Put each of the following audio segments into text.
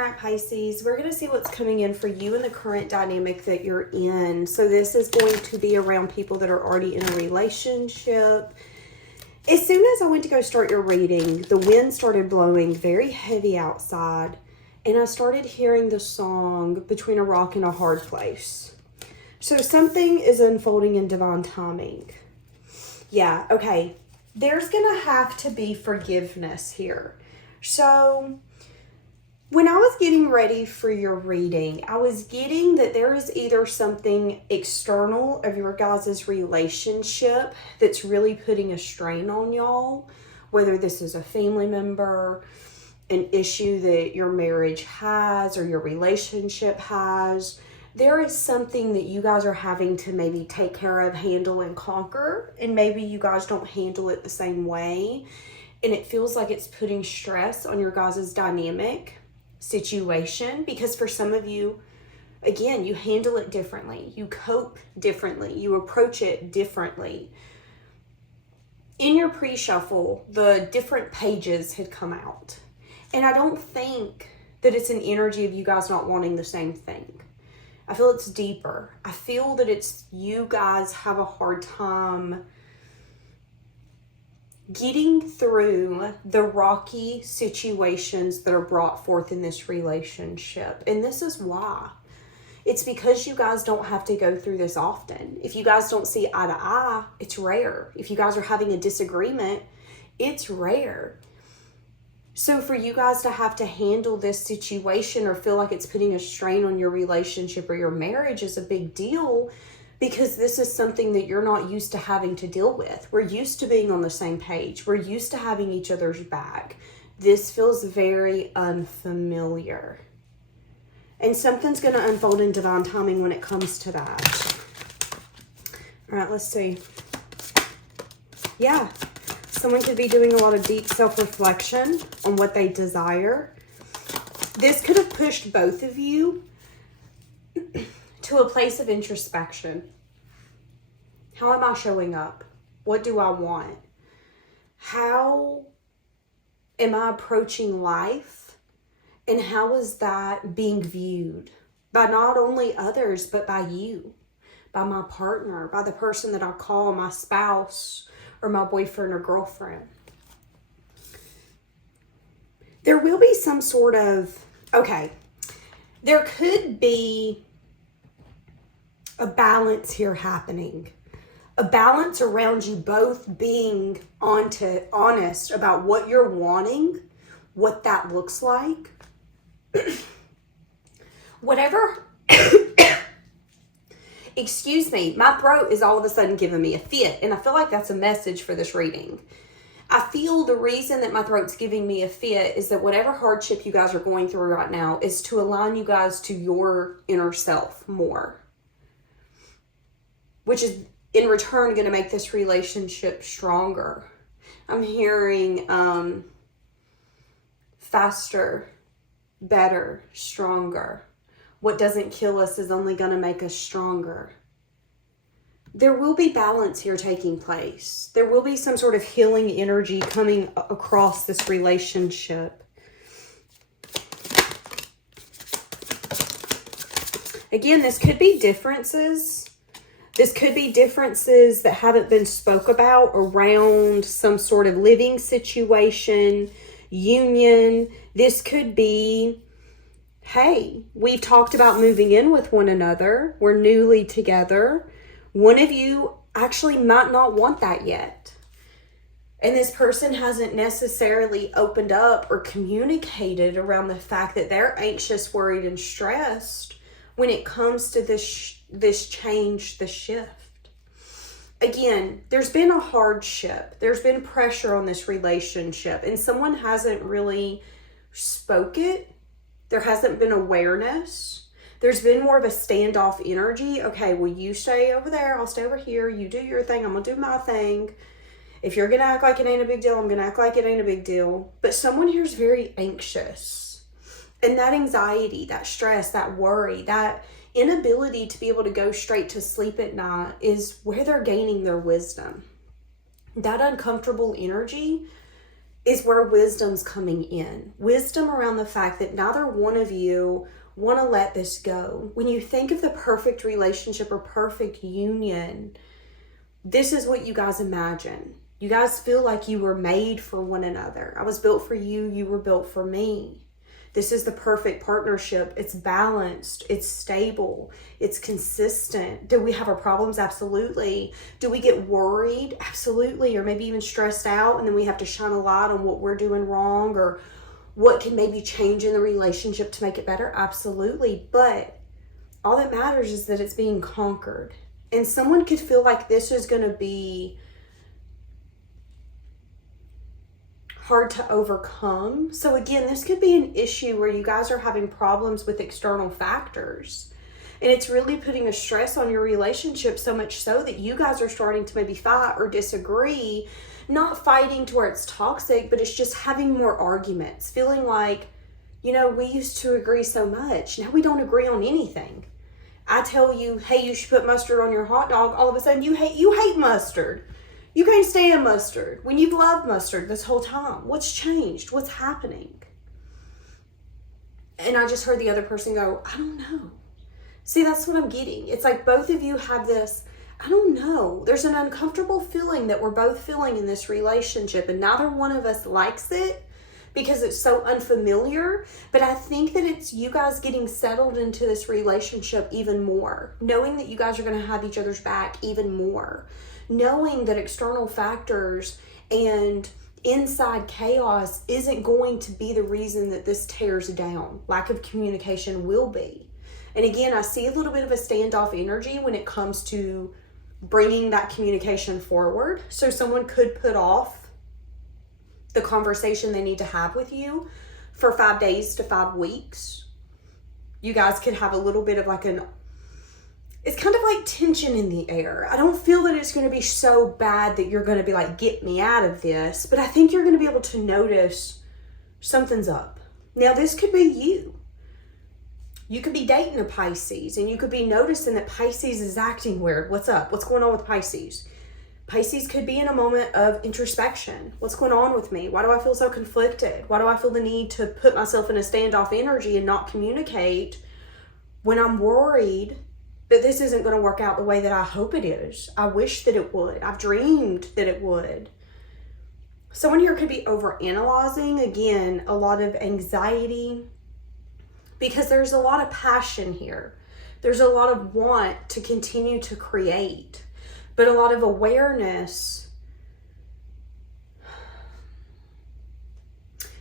right, Pisces, we're going to see what's coming in for you in the current dynamic that you're in. So this is going to be around people that are already in a relationship. As soon as I went to go start your reading, the wind started blowing very heavy outside, and I started hearing the song Between a Rock and a Hard Place. So something is unfolding in divine timing. Yeah, okay. There's going to have to be forgiveness here. So when I was getting ready for your reading, I was getting that there is either something external of your guys' relationship that's really putting a strain on y'all, whether this is a family member, an issue that your marriage has or your relationship has. There is something that you guys are having to maybe take care of, handle, and conquer, and maybe you guys don't handle it the same way, and it feels like it's putting stress on your guys' dynamic situation, because for some of you, again, you handle it differently, you cope differently, you approach it differently. In your pre-shuffle, the different pages had come out, and I don't think that it's an energy of you guys not wanting the same thing. I feel it's deeper. I feel that it's you guys have a hard time getting through the rocky situations that are brought forth in this relationship. And this is why. It's because you guys don't have to go through this often. If you guys don't see eye to eye, it's rare. If you guys are having a disagreement, it's rare. So for you guys to have to handle this situation or feel like it's putting a strain on your relationship or your marriage is a big deal, because this is something that you're not used to having to deal with. We're used to being on the same page. We're used to having each other's back. This feels very unfamiliar. And something's going to unfold in divine timing when it comes to that. All right, let's see. Yeah. Someone could be doing a lot of deep self-reflection on what they desire. This could have pushed both of you to a place of introspection. How am I showing up? What do I want? How am I approaching life? And how is that being viewed by not only others, but by you, by my partner, by the person that I call my spouse or my boyfriend or girlfriend? There will be some sort of, okay, there could be a balance here happening. A balance around you both being honest about what you're wanting, what that looks like. Whatever, excuse me, my throat is all of a sudden giving me a fit, and I feel like that's a message for this reading. I feel the reason that my throat's giving me a fit is that whatever hardship you guys are going through right now is to align you guys to your inner self more, which is in return going to make this relationship stronger. I'm hearing faster, better, stronger. What doesn't kill us is only going to make us stronger. There will be balance here taking place. There will be some sort of healing energy coming across this relationship. Again, this could be differences. This could be differences that haven't been spoke about around some sort of living situation, union. This could be, hey, we've talked about moving in with one another. We're newly together. One of you actually might not want that yet. And this person hasn't necessarily opened up or communicated around the fact that they're anxious, worried, and stressed when it comes to this change, the shift. Again, there's been a hardship. There's been pressure on this relationship, and someone hasn't really spoke it. There hasn't been awareness. There's been more of a standoff energy. Okay, well, you stay over there. I'll stay over here. You do your thing. I'm going to do my thing. If you're going to act like it ain't a big deal, I'm going to act like it ain't a big deal. But someone here is very anxious. And that anxiety, that stress, that worry, that inability to be able to go straight to sleep at night is where they're gaining their wisdom. That uncomfortable energy is where wisdom's coming in. Wisdom around the fact that neither one of you want to let this go. When you think of the perfect relationship or perfect union, this is what you guys imagine. You guys feel like you were made for one another. I was built for you, you were built for me. This is the perfect partnership. It's balanced, it's stable, it's consistent. Do we have our problems? Absolutely. Do we get worried? Absolutely. Or maybe even stressed out, and then we have to shine a light on what we're doing wrong or what can maybe change in the relationship to make it better? Absolutely. But all that matters is that it's being conquered. And someone could feel like this is going to be hard to overcome. So again, this could be an issue where you guys are having problems with external factors. And it's really putting a stress on your relationship, so much so that you guys are starting to maybe fight or disagree. Not fighting to where it's toxic, but it's just having more arguments. Feeling like, we used to agree so much. Now we don't agree on anything. I tell you, hey, you should put mustard on your hot dog. All of a sudden you hate mustard. You can't stand mustard when you've loved mustard this whole time. What's changed? What's happening? And I just heard the other person go, I don't know. See, that's what I'm getting. It's like both of you have this, I don't know. There's an uncomfortable feeling that we're both feeling in this relationship, and neither one of us likes it because it's so unfamiliar. But I think that it's you guys getting settled into this relationship even more, knowing that you guys are going to have each other's back even more. Knowing that external factors and inside chaos isn't going to be the reason that this tears down. Lack of communication will be. And again, I see a little bit of a standoff energy when it comes to bringing that communication forward. So someone could put off the conversation they need to have with you for 5 days to 5 weeks. You guys could have a little bit of like it's kind of like tension in the air. I don't feel that it's going to be so bad that you're going to be like, get me out of this. But I think you're going to be able to notice something's up. Now, this could be you. You could be dating a Pisces and you could be noticing that Pisces is acting weird. What's up? What's going on with Pisces? Pisces could be in a moment of introspection. What's going on with me? Why do I feel so conflicted? Why do I feel the need to put myself in a standoff energy and not communicate when I'm worried that this isn't going to work out the way that I hope it is? I wish that it would. I've dreamed that it would. Someone here could be overanalyzing. Again, a lot of anxiety because there's a lot of passion here. There's a lot of want to continue to create, but a lot of awareness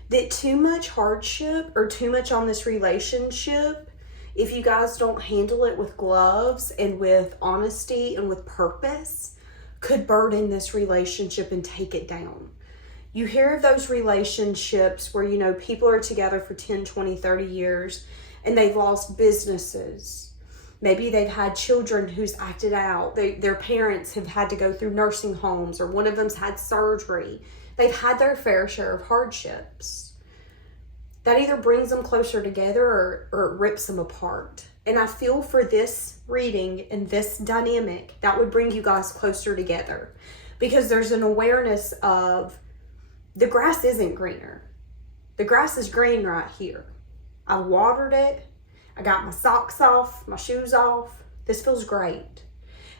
that too much hardship or too much on this relationship, if you guys don't handle it with gloves and with honesty and with purpose, could burden this relationship and take it down. You hear of those relationships where, people are together for 10, 20, 30 years and they've lost businesses. Maybe they've had children who's acted out. Their parents have had to go through nursing homes, or one of them's had surgery. They've had their fair share of hardships. That either brings them closer together or rips them apart. And I feel for this reading and this dynamic, that would bring you guys closer together. Because there's an awareness of the grass isn't greener. The grass is green right here. I watered it. I got my socks off, my shoes off. This feels great.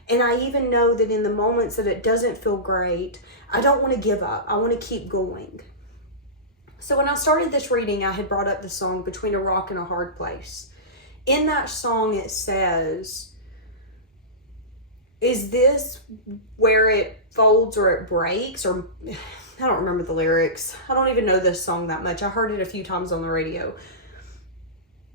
And I even know that in the moments that it doesn't feel great, I don't want to give up. I want to keep going. So when I started this reading, I had brought up the song Between a Rock and a Hard Place. In that song, it says, is this where it folds or it breaks? Or I don't remember the lyrics. I don't even know this song that much. I heard it a few times on the radio.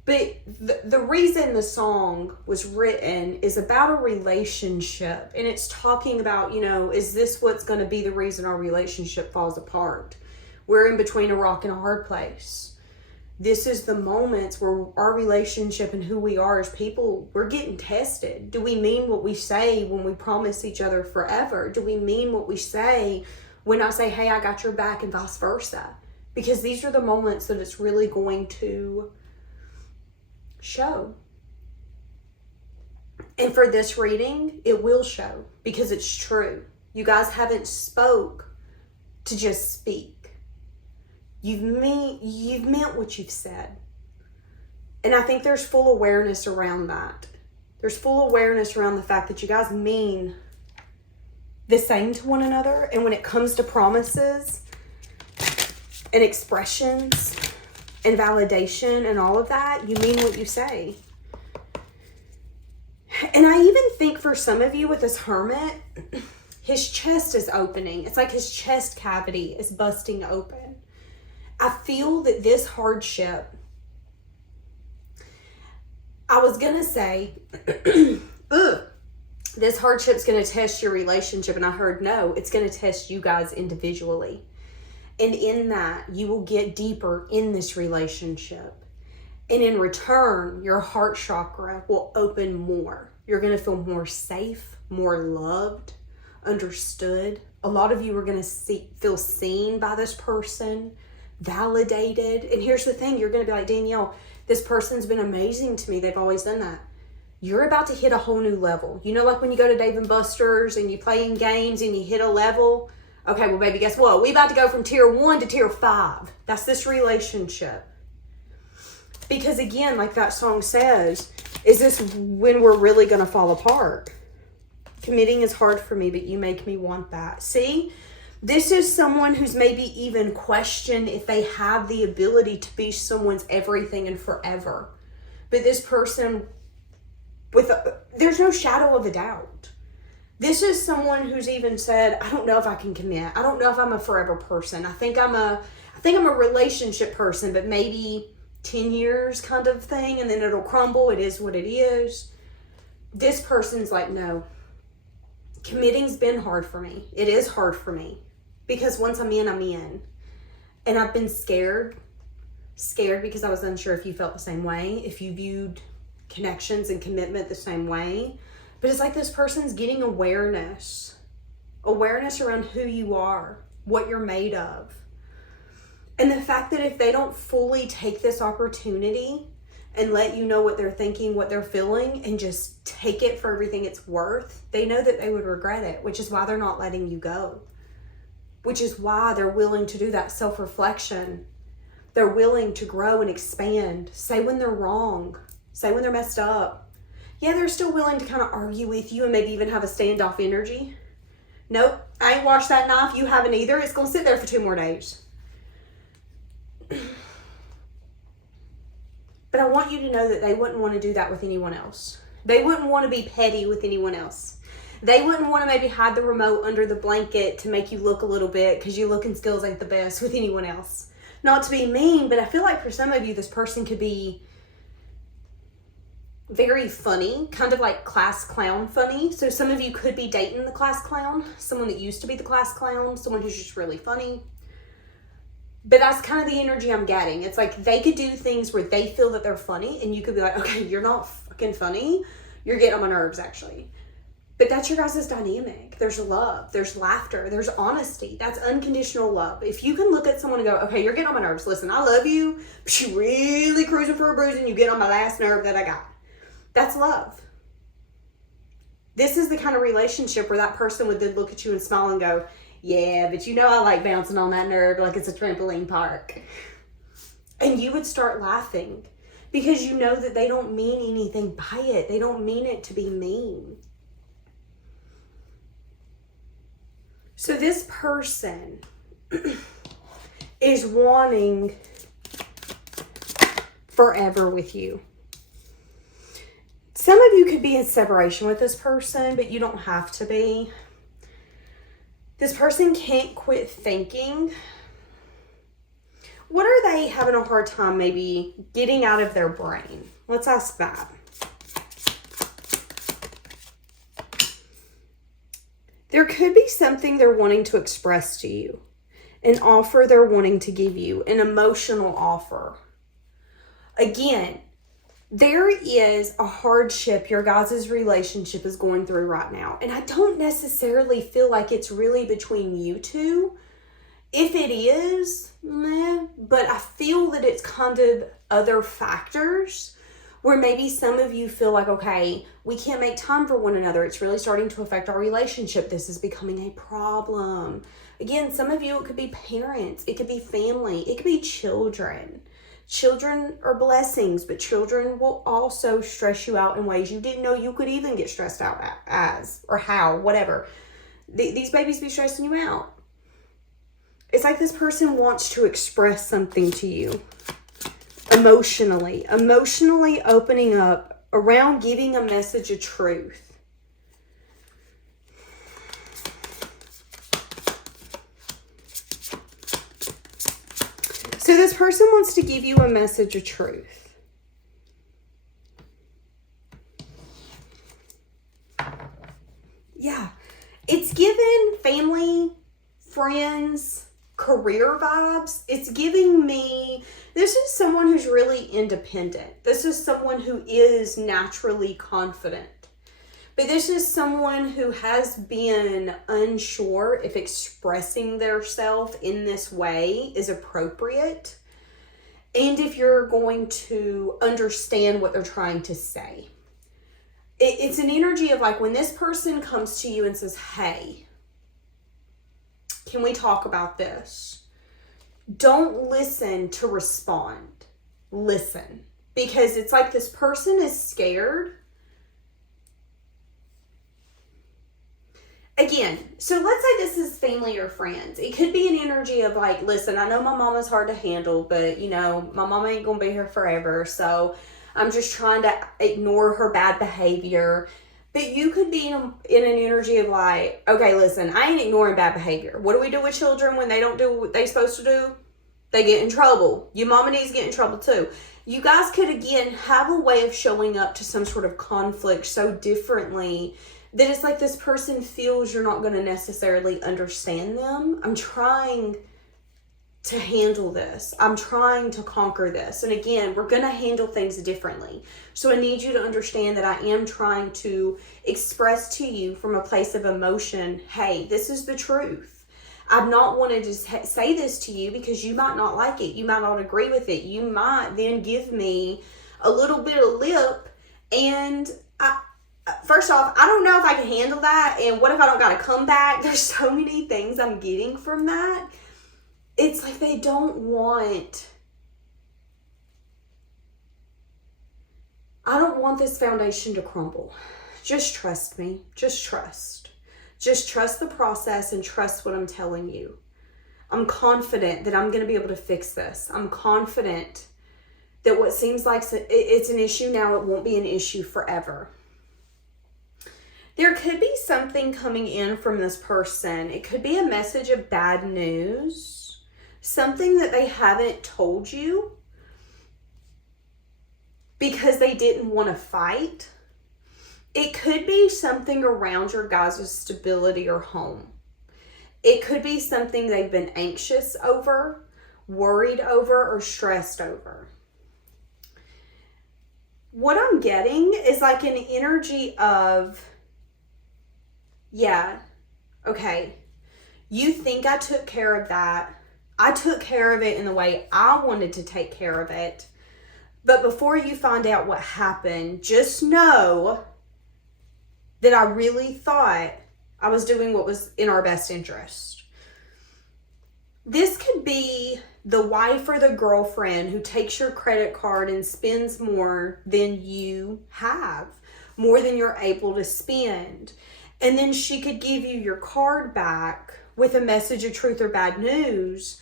But the reason the song was written is about a relationship. And it's talking about, is this what's going to be the reason our relationship falls apart? We're in between a rock and a hard place. This is the moments where our relationship and who we are as people, we're getting tested. Do we mean what we say when we promise each other forever? Do we mean what we say when I say, hey, I got your back, and vice versa? Because these are the moments that it's really going to show. And for this reading, it will show because it's true. You guys haven't spoke to just speak. You've meant what you've said. And I think there's full awareness around that. There's full awareness around the fact that you guys mean the same to one another. And when it comes to promises and expressions and validation and all of that, you mean what you say. And I even think for some of you with this Hermit, his chest is opening. It's like his chest cavity is busting open. I feel that this hardship, I was going to say, this hardship's going to test your relationship. And I heard, no, it's going to test you guys individually. And in that, you will get deeper in this relationship. And in return, your heart chakra will open more. You're going to feel more safe, more loved, understood. A lot of you are going to feel seen by this person, validated. And here's the thing, you're going to be like, Danielle, this person's been amazing to me. They've always done that. You're about to hit a whole new level. You know, like when you go to Dave & Buster's and you play in games and you hit a level. Okay, well, baby, guess what? We about to go from tier 1 to tier 5. That's this relationship. Because again, like that song says, is this when we're really going to fall apart? Committing is hard for me, but you make me want that. See, this is someone who's maybe even questioned if they have the ability to be someone's everything and forever. But this person, there's no shadow of a doubt. This is someone who's even said, I don't know if I can commit. I don't know if I'm a forever person. I think I'm a relationship person, but maybe 10 years kind of thing, and then it'll crumble. It is what it is. This person's like, no. Committing's been hard for me. It is hard for me. Because once I'm in, I'm in. And I've been scared. Scared because I was unsure if you felt the same way. If you viewed connections and commitment the same way. But it's like this person's getting awareness. Awareness around who you are. What you're made of. And the fact that if they don't fully take this opportunity and let you know what they're thinking, what they're feeling, and just take it for everything it's worth, they know that they would regret it, which is why they're not letting you go. Which is why they're willing to do that self-reflection. They're willing to grow and expand. Say when they're wrong. Say when they're messed up. Yeah, they're still willing to kind of argue with you and maybe even have a standoff energy. Nope, I ain't washed that knife. You haven't either. It's going to sit there for 2 more days. But I want you to know that they wouldn't want to do that with anyone else. They wouldn't want to be petty with anyone else. They wouldn't want to maybe hide the remote under the blanket to make you look a little bit because your looking skills ain't the best with anyone else. Not to be mean, but I feel like for some of you, this person could be very funny, kind of like class clown funny. So some of you could be dating the class clown, someone that used to be the class clown, someone who's just really funny. But that's kind of the energy I'm getting. It's like they could do things where they feel that they're funny and you could be like, okay, you're not fucking funny. You're getting on my nerves, actually. But that's your guys' dynamic. There's love. There's laughter. There's honesty. That's unconditional love. If you can look at someone and go, okay, you're getting on my nerves. Listen, I love you, but you really cruising for a bruise and you get on my last nerve that I got. That's love. This is the kind of relationship where that person would then look at you and smile and go, yeah, but you know I like bouncing on that nerve like it's a trampoline park. And you would start laughing because you know that they don't mean anything by it. They don't mean it to be mean. So this person is wanting forever with you. Some of you could be in separation with this person, but you don't have to be. This person can't quit thinking. What are they having a hard time maybe getting out of their brain? Let's ask that. There could be something they're wanting to express to you. An offer they're wanting to give you. An emotional offer. Again, there is a hardship your guys' relationship is going through right now. And I don't necessarily feel like it's really between you two. If it is, meh. But I feel that it's kind of other factors Where maybe some of you feel like, okay, we can't make time for one another. It's really starting to affect our relationship. This is becoming a problem. Again, some of you, it could be parents. It could be family. It could be children. Children are blessings, but children will also stress you out in ways you didn't know you could even get stressed out as, or how, whatever. These babies be stressing you out. It's like this person wants to express something to you emotionally opening up around giving a message of truth. So this person wants to give you a message of truth. Yeah. It's given family, friends, career vibes. It's giving me, this is someone who's really independent. This is someone who is naturally confident. But this is someone who has been unsure if expressing themselves in this way is appropriate, and if you're going to understand what they're trying to say. It's an energy of like when this person comes to you and says, hey, can we talk about this? Don't listen to respond. Listen. Because it's like this person is scared. Again, so let's say this is family or friends. It could be an energy of like, listen, I know my mama's hard to handle, but you know, my mama ain't gonna be here forever. So I'm just trying to ignore her bad behavior. But you could be in an energy of like, okay, listen, I ain't ignoring bad behavior. What do we do with children when they don't do what they're supposed to do? They get in trouble. Your mama needs to get in trouble too. You guys could, again, have a way of showing up to some sort of conflict so differently that it's like this person feels you're not going to necessarily understand them. I'm trying to handle this. I'm trying to conquer this. And again, we're going to handle things differently. So I need you to understand that I am trying to express to you from a place of emotion, hey, this is the truth. I've not wanted to say this to you because you might not like it. You might not agree with it. You might then give me a little bit of lip. And first off, I don't know if I can handle that. And what if I don't got to come back? There's so many things I'm getting from that. It's like they don't want, I don't want this foundation to crumble. Just trust me. Just trust. Just trust the process and trust what I'm telling you. I'm confident that I'm going to be able to fix this. I'm confident that what seems like it's an issue now, it won't be an issue forever. There could be something coming in from this person. It could be a message of bad news. Something that they haven't told you because they didn't want to fight. It could be something around your guys' stability or home. It could be something they've been anxious over, worried over, or stressed over. What I'm getting is like an energy of, yeah, okay, you think I took care of that. I took care of it in the way I wanted to take care of it. But before you find out what happened, just know that I really thought I was doing what was in our best interest. This could be the wife or the girlfriend who takes your credit card and spends more than you have, more than you're able to spend. And then she could give you your card back with a message of truth or bad news,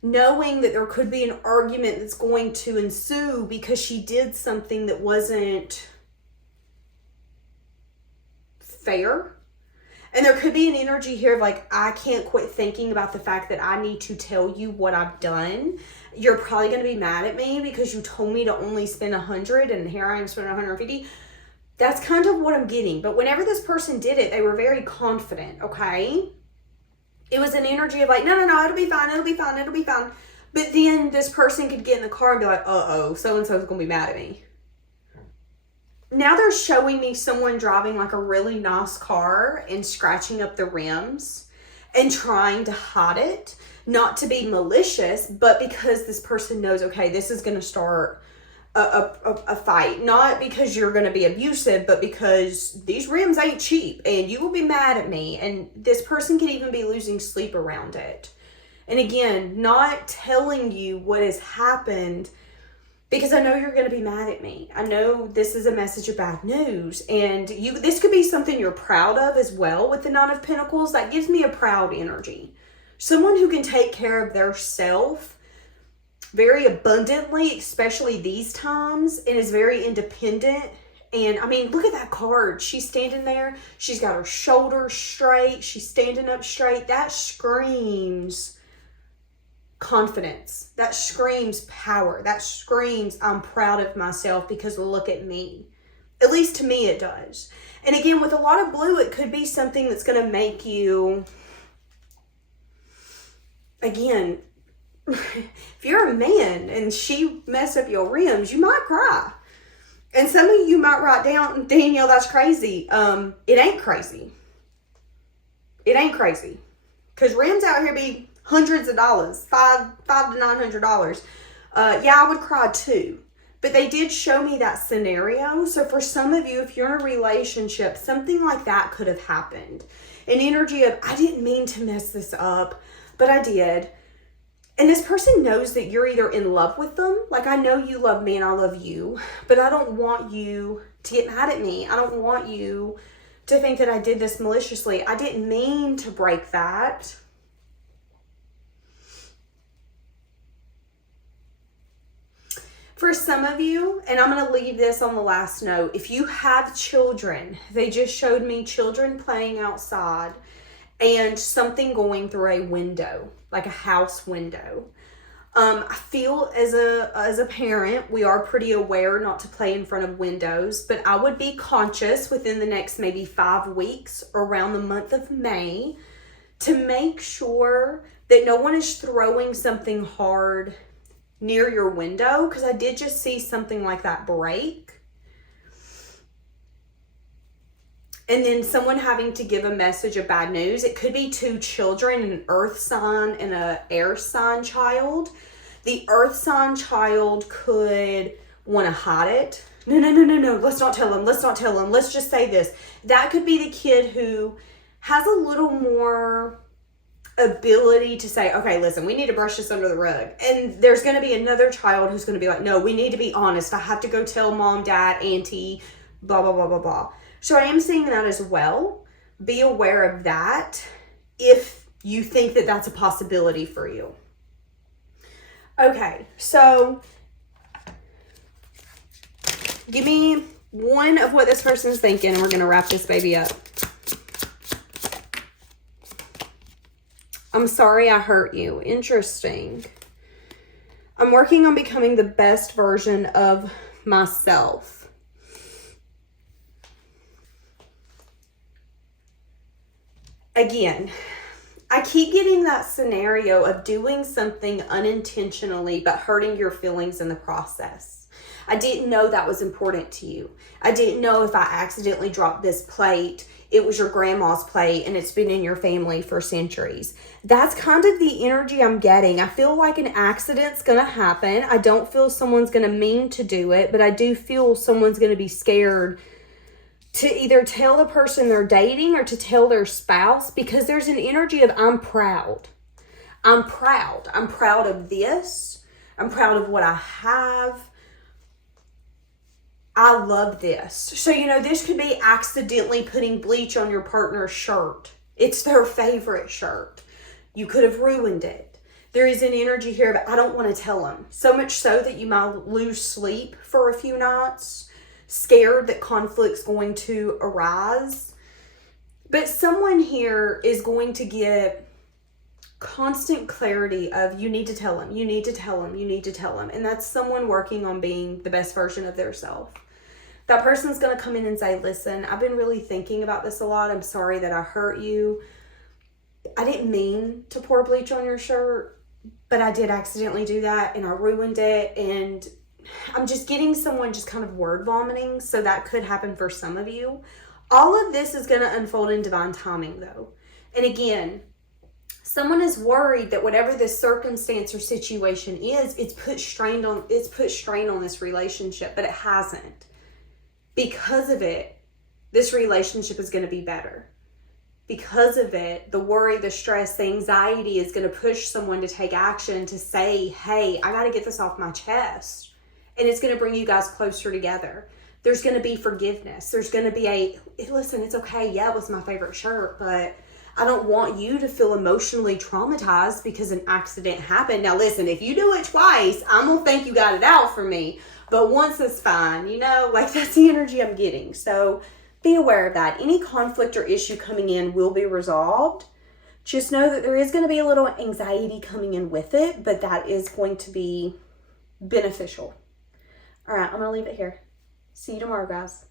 knowing that there could be an argument that's going to ensue because she did something that wasn't fair. And there could be an energy here of like, I can't quit thinking about the fact that I need to tell you what I've done. You're probably going to be mad at me because you told me to only spend 100 and here I am spending 150. That's kind of what I'm getting. But whenever this person did it, they were very confident, okay? It was an energy of like, no, it'll be fine, it'll be fine, it'll be fine. But then this person could get in the car and be like, uh-oh, so-and-so's going to be mad at me. Now they're showing me someone driving like a really nice car and scratching up the rims and trying to hide it. Not to be malicious, but because this person knows, okay, this is going to start a fight. Not because you're going to be abusive, but because these rims ain't cheap and you will be mad at me. And this person could even be losing sleep around it. And again, not telling you what has happened because I know you're going to be mad at me. I know this is a message of bad news. And this could be something you're proud of as well with the Nine of Pentacles. That gives me a proud energy. Someone who can take care of their self very abundantly, especially these times, and is very independent. And I mean, look at that card. She's standing there. She's got her shoulders straight. She's standing up straight. That screams confidence. That screams power. That screams I'm proud of myself because look at me. At least to me it does. And again, with a lot of blue, it could be something that's going to make you, again, if you're a man and she mess up your rims, you might cry. And some of you might write down, Danielle, that's crazy. It ain't crazy. It ain't crazy. Because rims out here be hundreds of dollars, $500 to $900. Yeah, I would cry too. But they did show me that scenario. So for some of you, if you're in a relationship, something like that could have happened. An energy of, I didn't mean to mess this up, but I did. And this person knows that you're either in love with them, like I know you love me and I love you, but I don't want you to get mad at me. I don't want you to think that I did this maliciously. I didn't mean to break that. For some of you, and I'm going to leave this on the last note, if you have children, they just showed me children playing outside and something going through a window, like a house window. I feel as a parent, we are pretty aware not to play in front of windows, but I would be conscious within the next maybe 5 weeks around the month of May to make sure that no one is throwing something hard near your window, because I did just see something like that break. And then someone having to give a message of bad news. It could be 2 children, an earth sign and an air sign child. The earth sign child could want to hide it. No. Let's not tell them. Let's not tell them. Let's just say this. That could be the kid who has a little more ability to say, okay, listen, we need to brush this under the rug. And there's going to be another child who's going to be like, no, we need to be honest. I have to go tell mom, dad, auntie, blah, blah, blah, blah, blah. So I am seeing that as well. Be aware of that if you think that that's a possibility for you. Okay, so give me one of what this person is thinking and we're going to wrap this baby up. I'm sorry I hurt you. Interesting. I'm working on becoming the best version of myself. Again, I keep getting that scenario of doing something unintentionally but hurting your feelings in the process. I didn't know that was important to you. I didn't know if I accidentally dropped this plate, it was your grandma's plate and it's been in your family for centuries. That's kind of the energy I'm getting. I feel like an accident's going to happen. I don't feel someone's going to mean to do it, but I do feel someone's going to be scared to either tell the person they're dating or to tell their spouse, because there's an energy of I'm proud. I'm proud. I'm proud of this. I'm proud of what I have. I love this. So, this could be accidentally putting bleach on your partner's shirt. It's their favorite shirt. You could have ruined it. There is an energy here of I don't want to tell them. So much so that you might lose sleep for a few nights, scared that conflict's going to arise. But someone here is going to get constant clarity of you need to tell them, you need to tell them, you need to tell them. And that's someone working on being the best version of their self. That person's going to come in and say, listen, I've been really thinking about this a lot. I'm sorry that I hurt you. I didn't mean to pour bleach on your shirt, but I did accidentally do that and I ruined it. And I'm just getting someone just kind of word vomiting. So that could happen for some of you. All of this is going to unfold in divine timing though. And again, Someone is worried that whatever this circumstance or situation is, it's put strain on this relationship, but it hasn't. Because of it, this relationship is going to be better. Because of it, the worry, the stress, the anxiety is going to push someone to take action, to say, hey, I got to get this off my chest. And it's going to bring you guys closer together. There's going to be forgiveness. There's going to be listen, it's okay. Yeah, it was my favorite shirt, but I don't want you to feel emotionally traumatized because an accident happened. Now, listen, if you do it twice, I'm going to think you got it out for me. But once is fine, like that's the energy I'm getting. So be aware of that. Any conflict or issue coming in will be resolved. Just know that there is going to be a little anxiety coming in with it, but that is going to be beneficial. All right, I'm going to leave it here. See you tomorrow, guys.